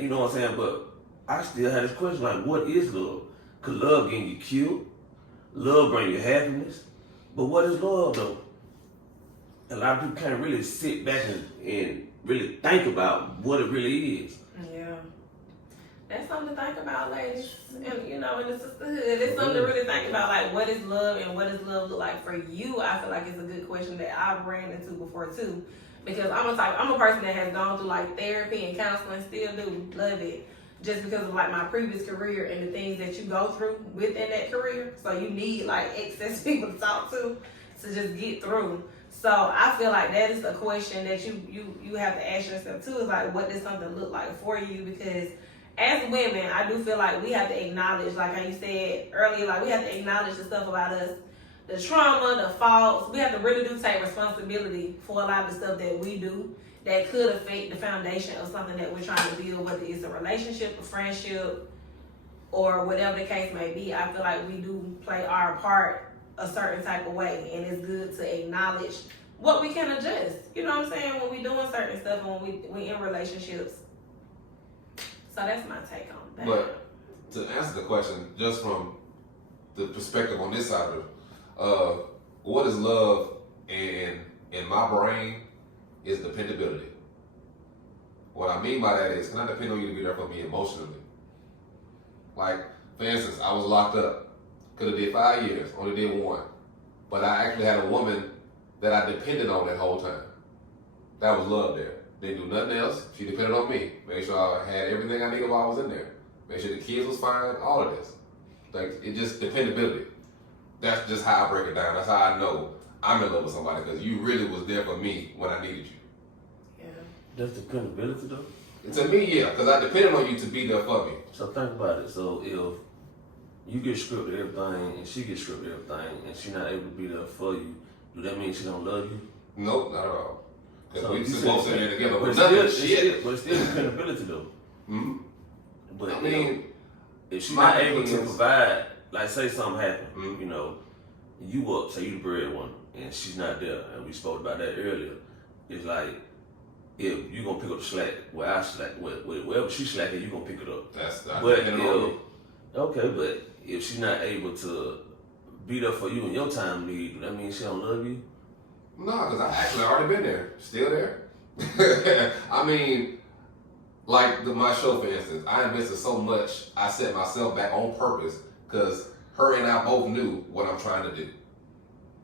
you know what I'm saying? But I still have this question, like, what is love? Cause love getting you killed, love bring you happiness, but what is love though? A lot of people can't really sit back and really think about what it really is. Yeah. That's something to think about, ladies. And, you know, in the sisterhood, it's something to really think about, like, what is love and what does love look like for you? I feel like it's a good question that I've ran into before, too. Because I'm a person that has gone through, like, therapy and counseling, still do love it. Just because of, like, my previous career and the things that you go through within that career. So you need, like, excess people to talk to just get through. So I feel like that is a question that you have to ask yourself, too, is, like, what does something look like for you? Because as women, I do feel like we have to acknowledge, like how you said earlier, like we have to acknowledge the stuff about us, the trauma, the faults. We have to really do take responsibility for a lot of the stuff that we do that could affect the foundation of something that we're trying to build, whether it's a relationship, a friendship, or whatever the case may be. I feel like we do play our part a certain type of way, and it's good to acknowledge what we can adjust. You know what I'm saying? When we doing certain stuff and when we in relationships. So that's my take on that. But to answer the question, just from the perspective on this side of it, what is love in my brain is dependability. What I mean by that is, can I depend on you to be there for me emotionally? Like, for instance, I was locked up. Could have did 5 years, only did 1. But I actually had a woman that I depended on that whole time. That was love there. Didn't do nothing else. She depended on me. Make sure I had everything I needed while I was in there. Make sure the kids was fine, all of this. Like, it just dependability. That's just how I break it down. That's how I know I'm in love with somebody, because you really was there for me when I needed you. Yeah. That's dependability though? To me, yeah, because I depended on you to be there for me. So think about it. So if you get stripped of everything and she gets stripped of everything and she's not able to be there for you, do that mean she don't love you? Nope, not at all. Because So we you supposed to said- be there together, But but it's nothing still, shit. but it's still dependability though. Mm-hmm. But I mean, if she's my not able thing to is- provide, like say something happened, Mhm. you know, you up, say you the breadwinner, and she's not there, and we spoke about that earlier. It's like, if you gonna pick up the slack, where I slack, wherever she slacking, you gonna pick it up. I But depended on me. okay, but if she's not able to be there for you in your time of need, do that mean she don't love you? No, because I actually already been there. Still there. I mean, like my show, for instance, I invested so much, I set myself back on purpose because her and I both knew what I'm trying to do.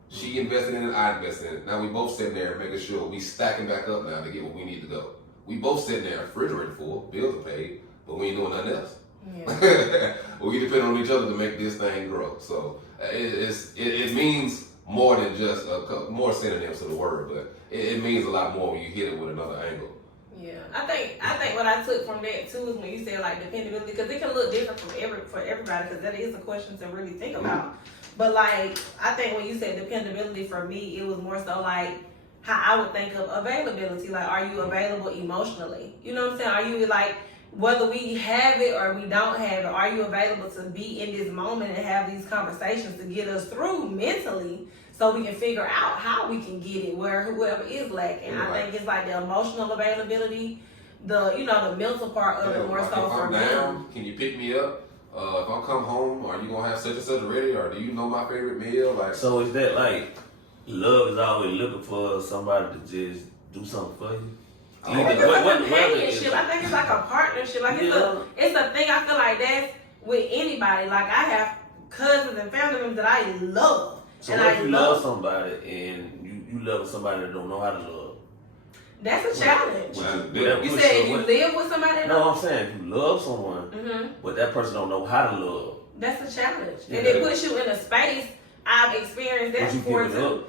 She invested in it, I invested in it. Now we both sitting there making sure we stacking back up now to get where we need to go. We both sitting there, refrigerator full, bills are paid, but we ain't doing nothing else. Yeah. We depend on each other to make this thing grow. So it means more than just more synonyms to the word, but it means a lot more when you hit it with another angle. Yeah, I think what I took from that too is when you said like dependability, because it can look different for everybody, because that is a question to really think about. But like, I think when you said dependability, for me, it was more so like how I would think of availability. Like, are you available emotionally? You know what I'm saying? Are you like, whether we have it or we don't have it, are you available to be in this moment and have these conversations to get us through mentally, so we can figure out how we can get it where whoever is lacking? Right. I think it's like the emotional availability, the mental part of it more so for me. Can you pick me up? If I come home, are you gonna have such and such ready, or do you know my favorite meal? Like, so is that like love is always looking for somebody to just do something for you? I think it's a companionship. I think it's like a partnership. Like it's a thing. I feel like that's with anybody. Like I have cousins and family members that I love. So if you love somebody and you love somebody that don't know how to love, that's a challenge. You said if you live with somebody that no, I'm saying if you love someone, but that person don't know how to love, that's a challenge. Yeah. And it puts you in a space. I've experienced that before too.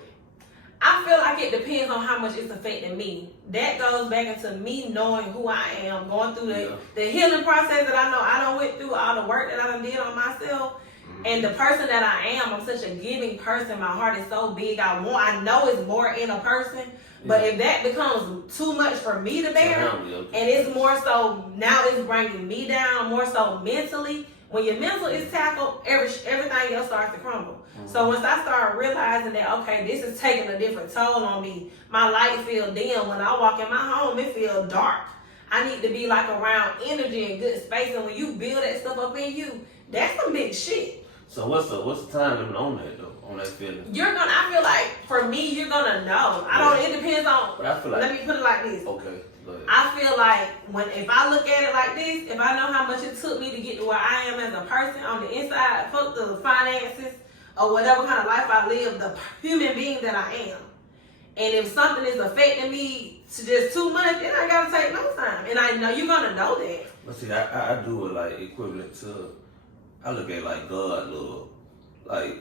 I feel like it depends on how much it's affecting me. That goes back into me knowing who I am, going through the healing process that I know I done went through, all the work that I done did on myself. And the person that I am, I'm such a giving person. My heart is so big. I know it's more in a person. But if that becomes too much for me to bear, and it's more so now it's bringing me down, more so mentally. When your mental is tackled, everything else starts to crumble. So once I start realizing that, okay, this is taking a different toll on me, my light feel dim. When I walk in my home, it feels dark. I need to be like around energy and good space. And when you build that stuff up in you, that's some big shit. So what's the time limit on that though? On that feeling? I feel like for me, you're gonna know. It depends on. But I feel like, let me put it like this. Okay. I feel like if I look at it like this, if I know how much it took me to get to where I am as a person on the inside, fuck the finances or whatever kind of life I live, the human being that I am. And if something is affecting me to just too much, then I gotta take no time. And I know you're gonna know that. But see, I do it like equivalent to, I look at like God love. Like,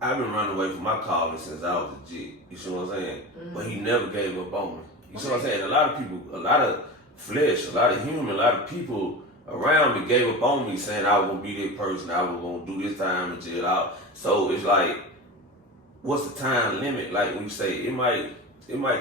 I've been running away from my calling since I was a G. You see what I'm saying? But he never gave up on me. You see what I'm saying? A lot of people, a lot of flesh, a lot of human, a lot of people around me gave up on me saying I was going to be this person, I was going to do this time and chill out. So it's like, what's the time limit? Like when you say, it might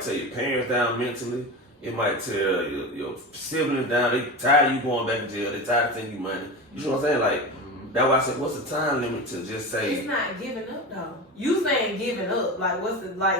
tear your parents down mentally. It might tear your siblings down. They tired of you going back to jail. They tired of taking you money. You see what I'm saying? Like, that's why I said, what's the time limit to just say? It's not giving up though. You saying giving up, like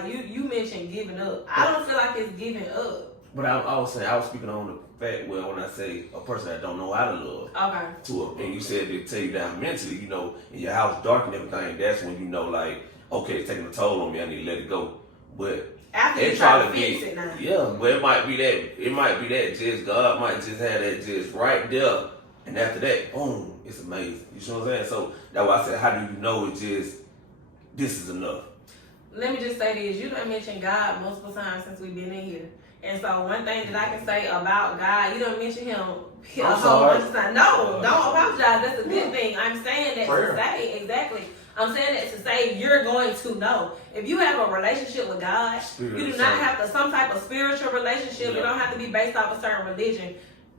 you mentioned giving up. I don't feel like it's giving up. But I was saying, I was speaking on the fact where when I say a person that don't know how to love. Okay. And you said they tear you down mentally, in your house dark and everything, that's when you know like, okay, it's taking a toll on me, I need to let it go. But after you try to fix it now. Yeah, but it might be that just God might just have that just right there. And after that, boom, it's amazing. You see what I'm saying? So that's why I said, how do you know it's just, this is enough? Let me just say this. You done mentioned God multiple times since we've been in here. And so one thing that I can say about God, you don't mention him a whole bunch of times. No, don't apologize. That's a good thing. I'm saying that to say, exactly. I'm saying that to say you're going to know. If you have a relationship with God, you do not have to, some type of spiritual relationship. It don't have to be based off a certain religion.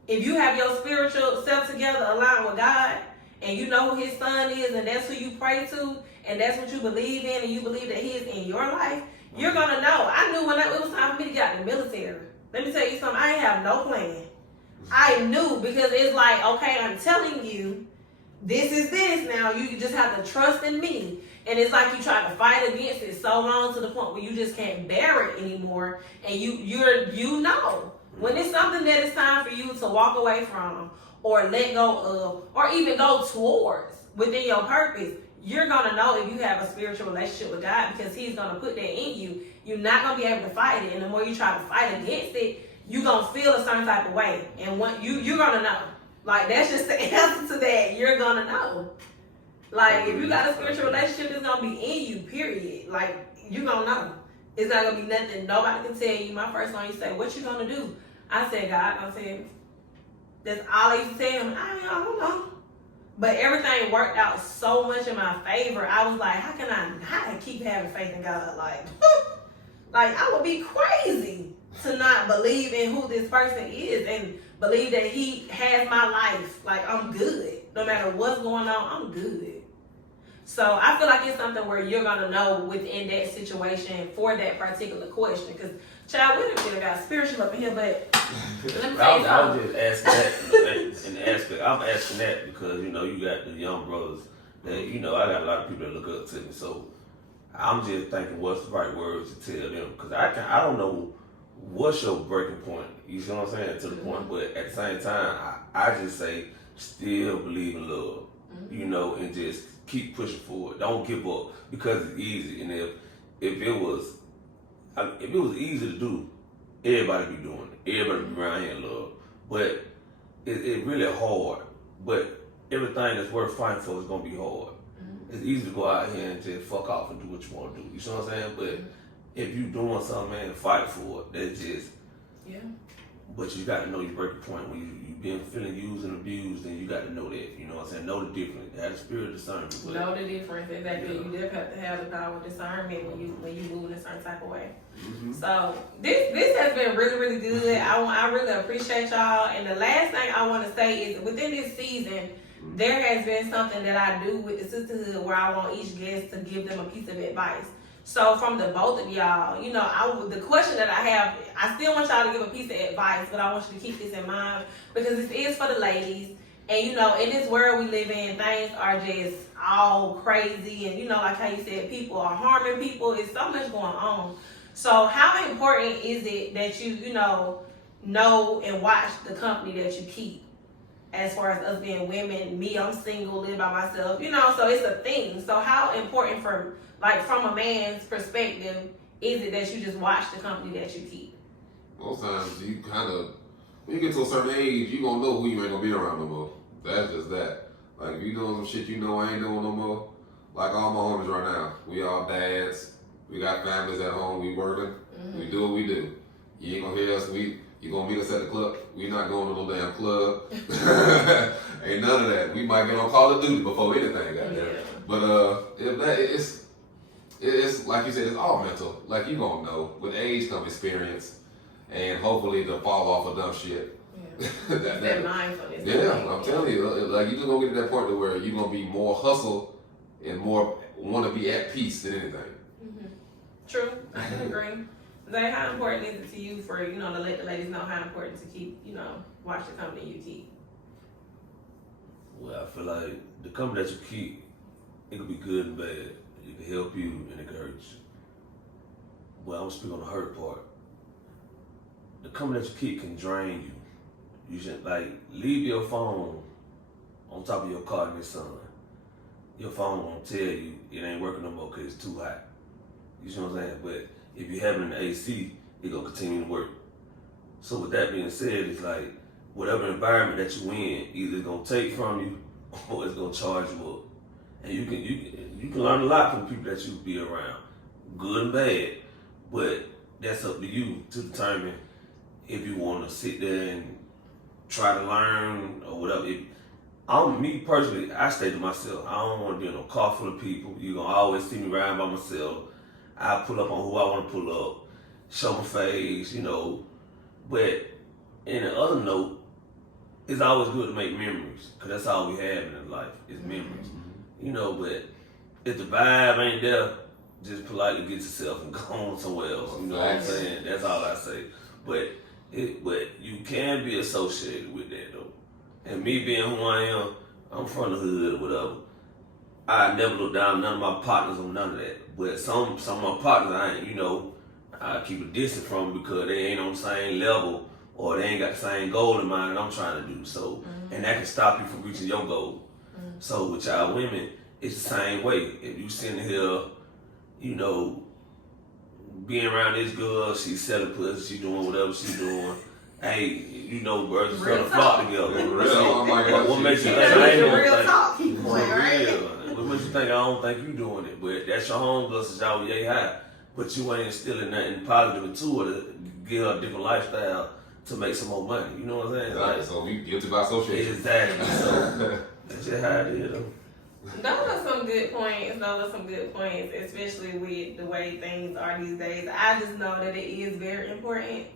If you have your spiritual self together aligned with God, and you know who his son is, and that's who you pray to, and that's what you believe in, and you believe that he is in your life, you're going to know. I knew when it was time for me to get out of the military. Let me tell you something. I ain't have no plan. I knew because it's like, okay, I'm telling you, this is this now. You just have to trust in me. And it's like you try to fight against it so long to the point where you just can't bear it anymore. And you know. When it's something that it's time for you to walk away from or let go of or even go towards within your purpose, you're going to know if you have a spiritual relationship with God because he's going to put that in you. you're not gonna be able to fight it. And the more you try to fight against it, you're gonna feel a certain type of way. And you're gonna know. Like, that's just the answer to that. You're gonna know. Like, if you got a spiritual relationship, it's gonna be in you, period. Like, you gonna know. It's not gonna be nothing nobody can tell you. My first one, you say, what you gonna do? I said, God. I said, that's all I used to tell him. I don't know. But everything worked out so much in my favor. I was like, how can I not keep having faith in God? Like, like, I would be crazy to not believe in who this person is and believe that he has my life. Like, I'm good. No matter what's going on, I'm good. So I feel like it's something where you're going to know within that situation for that particular question. Because, child, we done got spiritual up in here, but let me tell you I was just asking that in the aspect. I'm asking that because, you know, you got the young brothers that, you know, I got a lot of people that look up to me. So I'm just thinking what's the right words to tell them. Because I don't know what's your breaking point. You see what I'm saying? To the point. But at the same time, I just say still believe in love, you know, and just keep pushing forward. Don't give up because it's easy. And if it was easy to do, everybody be doing it. Everybody be around here in love. But it's really hard. But everything that's worth fighting for is gonna be hard. It's easy to go out here and just fuck off and do what you want to do. You see what I'm saying? But if you doing something, man, fight for it. That's just But you got to know your breaking point when you been feeling used and abused, and you got to know that. You know what I'm saying? Know the difference. Have the spirit of discernment. Know the difference, exactly. You definitely have to have the power of discernment when you move in a certain type of way. So this has been really, really good. I really appreciate y'all. And the last thing I want to say is within this season, there has been something that I do with the Sistah Hood where I want each guest to give them a piece of advice. So from the both of y'all, you know, the question that I have, I still want y'all to give a piece of advice, but I want you to keep this in mind because this is for the ladies. And, you know, in this world we live in, things are just all crazy. And, you know, like how you said, people are harming people. It's so much going on. So how important is it that you know and watch the company that you keep? As far as us being women, me, I'm single, live by myself, you know, so it's a thing. So how important from a man's perspective is it that you just watch the company that you keep? Most times you kind of, when you get to a certain age, you gonna know who you ain't gonna be around no more. That's just that. Like if you doing some shit you know I ain't doing no more, like all my homies right now, we all dads, we got families at home, we working, we do what we do. You ain't gonna hear us, you gonna meet us at the club, we not going to no damn club. Ain't none of that. We might get on Call of Duty before anything got there. But if that it's like you said, it's all mental. Like you gonna know. With age comes experience, and hopefully to fall off of dumb shit. Yeah. that mindfulness. Yeah, I'm telling you, like you just gonna get to that point to where you gonna be more hustle and more want to be at peace than anything. True, I can agree. Zay, how important is it to you for to let the ladies know how important to keep watch the company you keep? Well, I feel like the company that you keep, it could be good and bad. It can help you and it can hurt you. Well, I'm gonna speak on the hurt part. The company that you keep can drain you. You should leave your phone on top of your car in the sun. Your phone won't tell you it ain't working no more because it's too hot. You see what I'm saying? But if you have it in the AC, it's gonna continue to work. So with that being said, it's like whatever environment that you in, either it's gonna take from you or it's gonna charge you up. And you can learn a lot from the people that you be around, good and bad. But that's up to you to determine if you want to sit there and try to learn or whatever. Me personally, I stay to myself. I don't want to be in a car full of people. You're gonna always see me riding by myself. I pull up on who I want to pull up, show my face, But in the other note, it's always good to make memories, because that's all we have in life is memories. But if the vibe ain't there, just politely get yourself and go on somewhere else. You know what I'm saying? That's all I say. But you can be associated with that though. And me being who I am, I'm from the hood or whatever. I never look down none of my partners on none of that. But some of my partners I ain't, I keep a distance from because they ain't on the same level or they ain't got the same goal in mind that I'm trying to do. So and that can stop you from reaching your goal. So with y'all women, it's the same way. If you sitting here, being around this girl, she's selling pussy, she doing whatever she doing. Hey, you know, birds are trying to flock together. Oh my God. What makes you think That's I ain't the gonna real think? talk, keep going, right? What makes you think I don't think you doing it? But that's your homegirl since y'all was yay high. But you ain't instilling nothing positive into her to give her a different lifestyle to make some more money. You know what I'm saying? Exactly. Like, So we guilty by association. exactly. So that's just how it is, though. Those are some good points, especially with the way things are these days. I just know that it is very important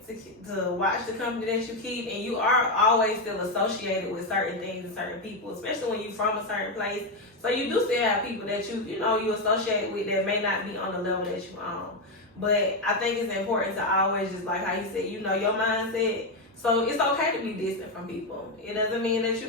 to watch the company that you keep, and you are always still associated with certain things and certain people, especially when you're from a certain place. So you do still have people that you associate with that may not be on the level that you're on. But I think it's important to always, just like how you said, your mindset. So it's okay to be distant from people. It doesn't mean that you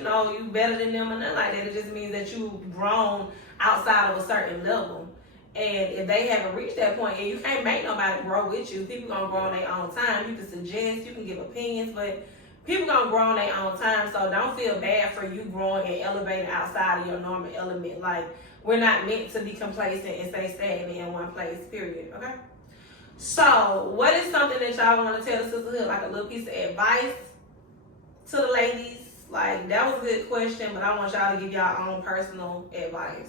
better than them or nothing like that. It just means that you've grown outside of a certain level. And if they haven't reached that point, and you can't make nobody grow with you, people gonna grow on their own time. You can suggest, you can give opinions, but people gonna grow on their own time. So don't feel bad for you growing and elevating outside of your normal element. Like, we're not meant to be complacent and stay stagnant in one place, period, okay? So, what is something that y'all want to tell the sisterhood, like a little piece of advice to the ladies? Like, that was a good question, but I want y'all to give y'all own personal advice.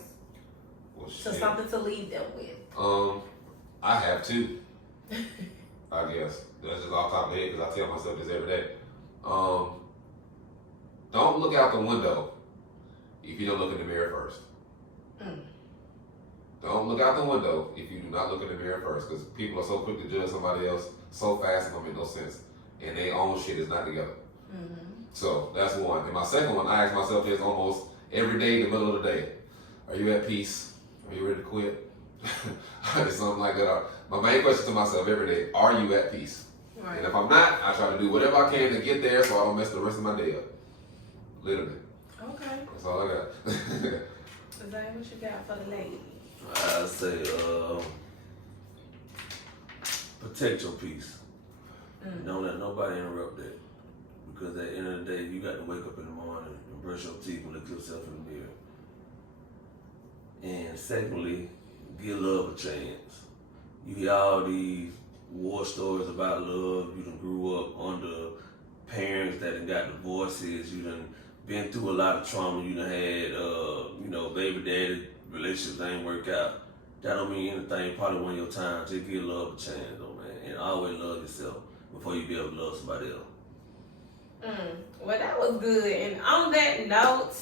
Well, So something to leave them with. I have two. I guess that's just off the top of the head because I tell myself this every day. Don't look out the window if you don't look in the mirror first. Don't look out the window if you do not look in the mirror first, because people are so quick to judge somebody else so fast it don't make no sense, and their own shit is not together. So that's one. And my second one, I ask myself this almost every day in the middle of the day: are you at peace? Are you ready to quit? It's something like that. My main question to myself every day: are you at peace? Right. And if I'm not, I try to do whatever I can to get there so I don't mess the rest of my day up. Literally. Okay. That's all I got. Zay, what you got for the ladies? I say, protect your peace. Don't let nobody interrupt that. Because at the end of the day, you got to wake up in the morning and brush your teeth and look yourself in the mirror. And secondly, give love a chance. You hear all these war stories about love. You done grew up under parents that done got divorces. You done been through a lot of trauma. You done had, baby daddy relationships ain't work out. That don't mean anything. Probably one of your time. Just give love a chance, though, man. And always love yourself before you be able to love somebody else. Well, that was good. And on that note,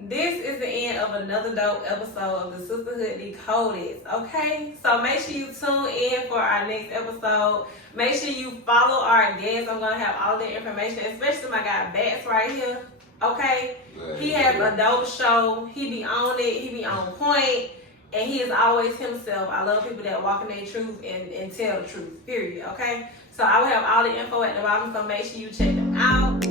this is the end of another dope episode of the Sisterhood Decoded. Okay? So make sure you tune in for our next episode. Make sure you follow our guests. I'm going to have all the information, especially my guy Batz right here. Okay? He has a dope show. He be on it. He be on point. And he is always himself. I love people that walk in their truth and tell the truth. Period. Okay? So I will have all the info at the bottom. So make sure you check them out.